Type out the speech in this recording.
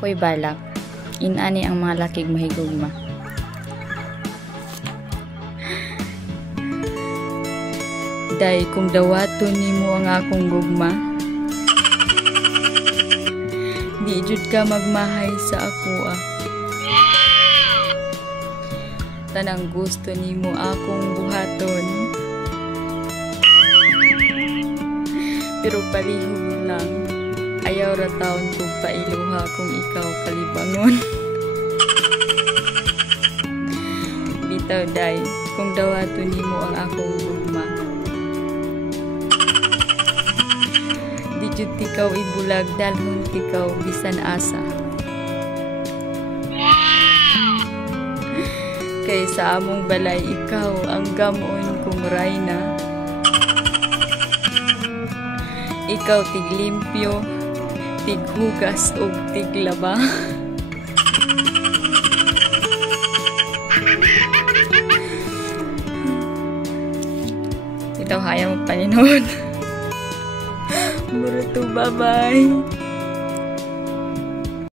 ako'y balak. Inani ang mga lakig mahigugma. Day, kung dawaton nimo ang akong gugma, di jud ka magmahay sa ako Tanang gusto nimo akong buhaton, pero palihog lang. Ayaw ra taon kong pailuha kung ikaw kalibangon. Bitaw day, kung dawaton nimo ang akong gugma, di jud tikaw ibulag dalhon tikaw bisan asa. Kay sa among balay ikaw ang gamon kong rayna. Ikaw tiglimpyo, tighugas o tiglaba. Ito hayang magpaninod. Muruto, bye-bye.